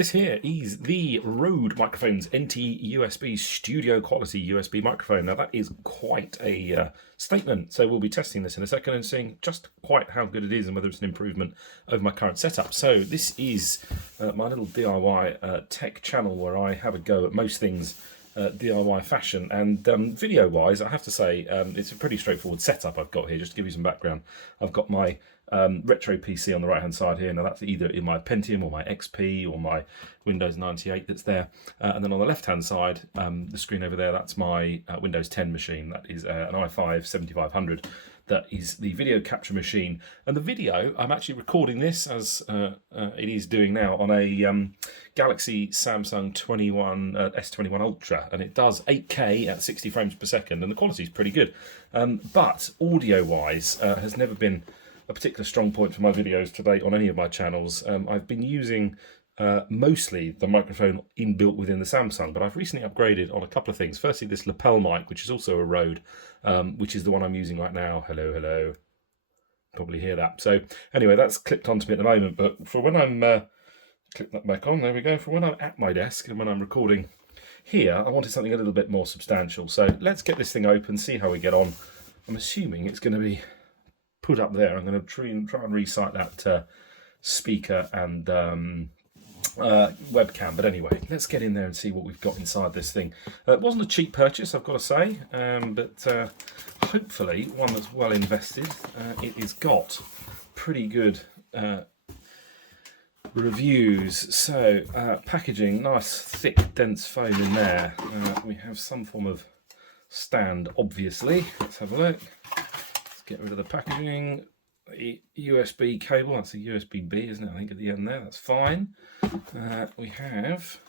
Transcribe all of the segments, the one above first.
This here is the Rode Microphones NT-USB studio quality USB microphone. Now that is quite a statement, so we'll be testing this in a second and seeing just quite how good it is and whether it's an improvement over my current setup. So this is my little DIY tech channel where I have a go at most things DIY fashion, and video wise I have to say it's a pretty straightforward setup I've got here. Just to give you some background, I've got my retro PC on the right hand side here. Now that's either in my Pentium or my XP or my Windows 98 that's there, and then on the left hand side, the screen over there, that's my Windows 10 machine. That is an i5 7500. That is the video capture machine, and the video I'm actually recording this as it is doing now on a Galaxy Samsung S21 Ultra, and it does 8K at 60 frames per second, and the quality is pretty good. But audio wise has never been a particular strong point for my videos to date on any of my channels. I've been using mostly the microphone inbuilt within the Samsung, but I've recently upgraded on a couple of things. Firstly, this lapel mic, which is also a Rode, which is the one I'm using right now. Hello, hello. Probably hear that. So anyway, that's clipped onto me at the moment, but for when I'm click that back on, there we go. For when I'm at my desk and when I'm recording here, I wanted something a little bit more substantial. So let's get this thing open, see how we get on. I'm assuming it's going to be put up there. I'm going to try and recite that speaker and webcam, but anyway, let's get in there and see what we've got inside this thing. It wasn't a cheap purchase, I've got to say, but hopefully one that's well invested. It has got pretty good reviews. So packaging, nice thick dense foam in there. We have some form of stand, obviously. Let's have a look. Let's get rid of the packaging. USB cable, that's a USB-B, isn't it? I think at the end there, that's fine. We have,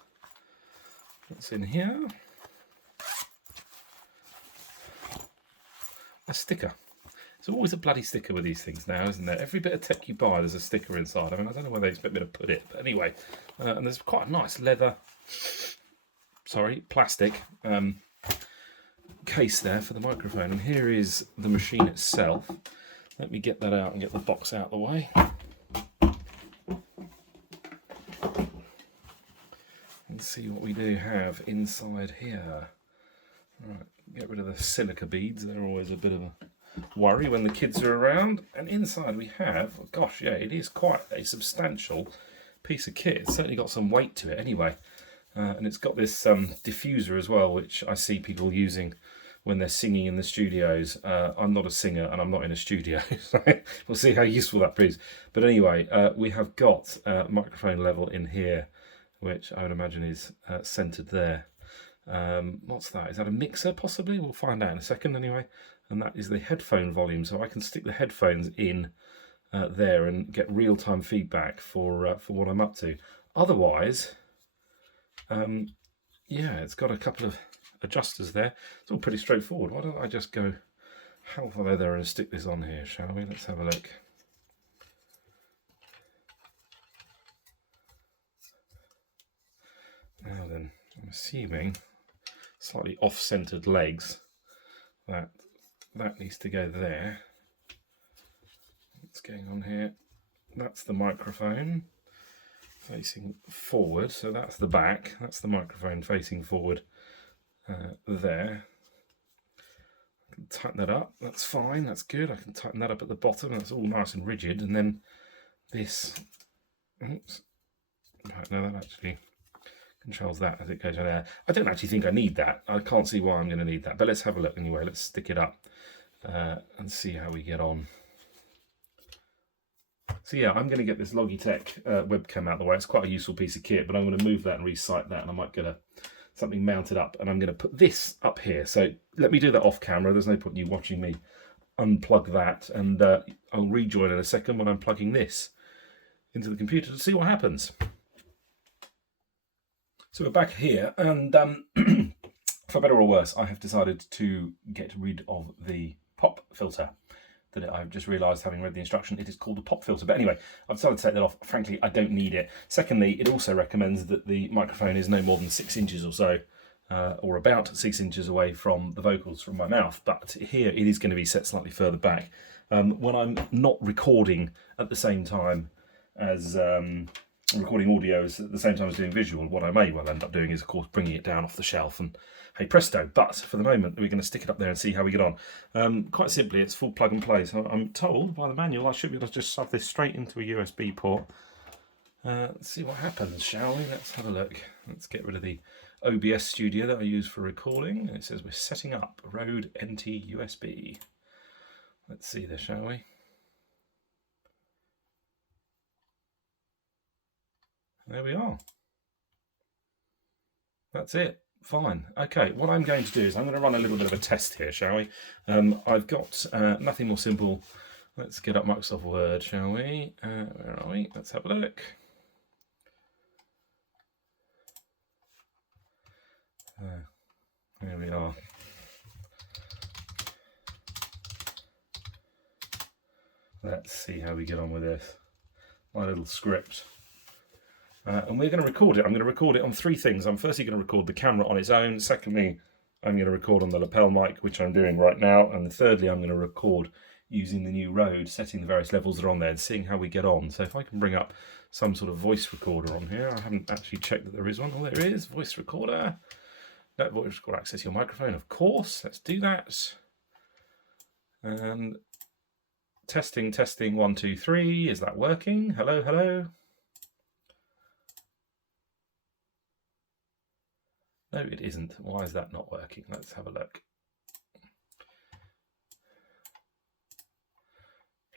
what's in here? A sticker. There's always a bloody sticker with these things now, isn't there? Every bit of tech you buy, there's a sticker inside. I mean, I don't know where they expect me to put it, but anyway. And there's quite a nice plastic case there for the microphone. And here is the machine itself. Let me get that out and get the box out of the way. And see what we do have inside here. Right, get rid of the silica beads. They're always a bit of a worry when the kids are around. And inside we have, gosh, yeah, it is quite a substantial piece of kit. It's certainly got some weight to it anyway. And it's got this diffuser as well, which I see people using when they're singing in the studios. I'm not a singer and I'm not in a studio, so we'll see how useful that proves. But anyway, we have got microphone level in here, which I would imagine is centered there. What's that? Is that a mixer possibly? We'll find out in a second anyway. And that is the headphone volume, so I can stick the headphones in there and get real-time feedback for what I'm up to. Otherwise, yeah, it's got a couple of adjusters there. It's all pretty straightforward. Why don't I just go hell for leather and stick this on here, shall we? Let's have a look. Now then, I'm assuming slightly off-centered legs. That needs to go there. What's going on here? That's the microphone facing forward, so that's the back. That's the microphone facing forward. There. I can tighten that up, that's fine, that's good. I can tighten that up at the bottom, that's all nice and rigid. And then this, oops, right, no, that actually controls that as it goes in there. I don't actually think I need that. I can't see why I'm going to need that, but let's have a look anyway. Let's stick it up and see how we get on. So yeah, I'm going to get this Logitech webcam out of the way. It's quite a useful piece of kit, but I'm going to move that and recite that, and I might get something mounted up, and I'm going to put this up here. So let me do that off camera. There's no point in you watching me unplug that, and I'll rejoin in a second when I'm plugging this into the computer to see what happens. So we're back here, and for better or worse, I have decided to get rid of the pop filter that I've just realised, having read the instruction, it is called a pop filter. But anyway, I've decided to take that off. Frankly, I don't need it. Secondly, it also recommends that the microphone is no more than 6 inches or so, or about 6 inches away from the vocals from my mouth. But here it is going to be set slightly further back. When I'm not recording at the same time as recording audio at the same time as doing visual, what I may well end up doing is, of course, bringing it down off the shelf and hey presto. But for the moment, we're going to stick it up there and see how we get on. Quite simply, it's full plug and play. So I'm told by the manual I should be able to just shove this straight into a USB port. Let's see what happens, shall we? Let's have a look. Let's get rid of the OBS studio that I use for recording. It says we're setting up Rode NT USB. Let's see this, shall we? There we are. That's it. Fine. Okay, what I'm going to do is I'm going to run a little bit of a test here, shall we? I've got nothing more simple. Let's get up Microsoft Word, shall we? Where are we? Let's have a look. Here we are. Let's see how we get on with this. My little script. And we're going to record it. I'm going to record it on three things. I'm firstly going to record the camera on its own. Secondly, I'm going to record on the lapel mic, which I'm doing right now. And thirdly, I'm going to record using the new Rode, setting the various levels that are on there and seeing how we get on. So if I can bring up some sort of voice recorder on here. I haven't actually checked that there is one. Oh, there is. Voice recorder. No, voice recorder, access your microphone, of course. Let's do that. And testing, 1, 2, 3. Is that working? Hello, hello. No, it isn't. Why is that not working? Let's have a look.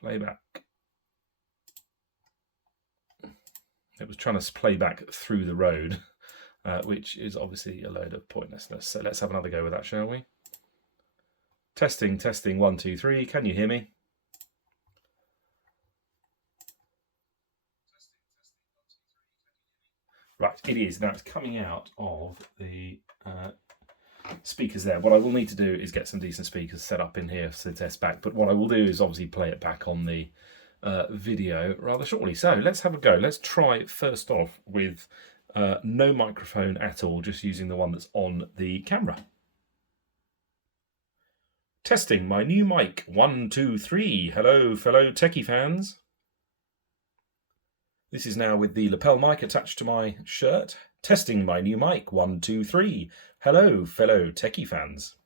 Playback. It was trying to play back through the Rode, which is obviously a load of pointlessness. So let's have another go with that, shall we? Testing, 1, 2, 3. Can you hear me? Right, it is. Now it's coming out of the speakers there. What I will need to do is get some decent speakers set up in here to test back. But what I will do is obviously play it back on the video rather shortly. So let's have a go. Let's try first off with no microphone at all, just using the one that's on the camera. Testing my new mic. 1, 2, 3. Hello, fellow techie fans. This is now with the lapel mic attached to my shirt. Testing my new mic. 1, 2, 3. Hello, fellow techie fans.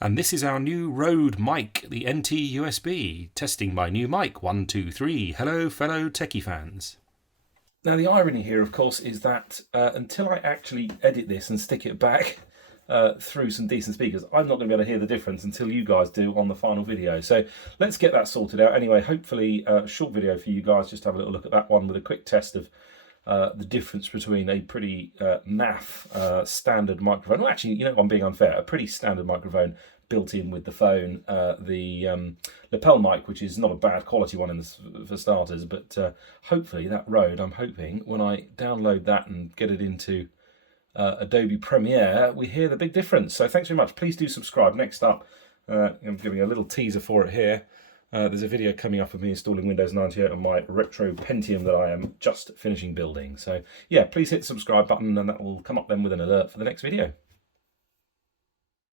And this is our new Rode mic, the NT USB. Testing my new mic. 1, 2, 3. Hello, fellow techie fans. Now, the irony here, of course, is that until I actually edit this and stick it back through some decent speakers, I'm not going to be able to hear the difference until you guys do on the final video. So let's get that sorted out. Anyway, hopefully a short video for you guys, just to have a little look at that one with a quick test of the difference between a pretty naff standard microphone. Well, actually, you know, I'm being unfair. A pretty standard microphone built in with the phone, the lapel mic, which is not a bad quality one for starters, but hopefully that Rode, I'm hoping when I download that and get it into Adobe Premiere, we hear the big difference. So thanks very much. Please do subscribe. Next up, I'm giving a little teaser for it here. There's a video coming up of me installing Windows 98 on my retro Pentium that I am just finishing building. So yeah, please hit the subscribe button and that will come up then with an alert for the next video.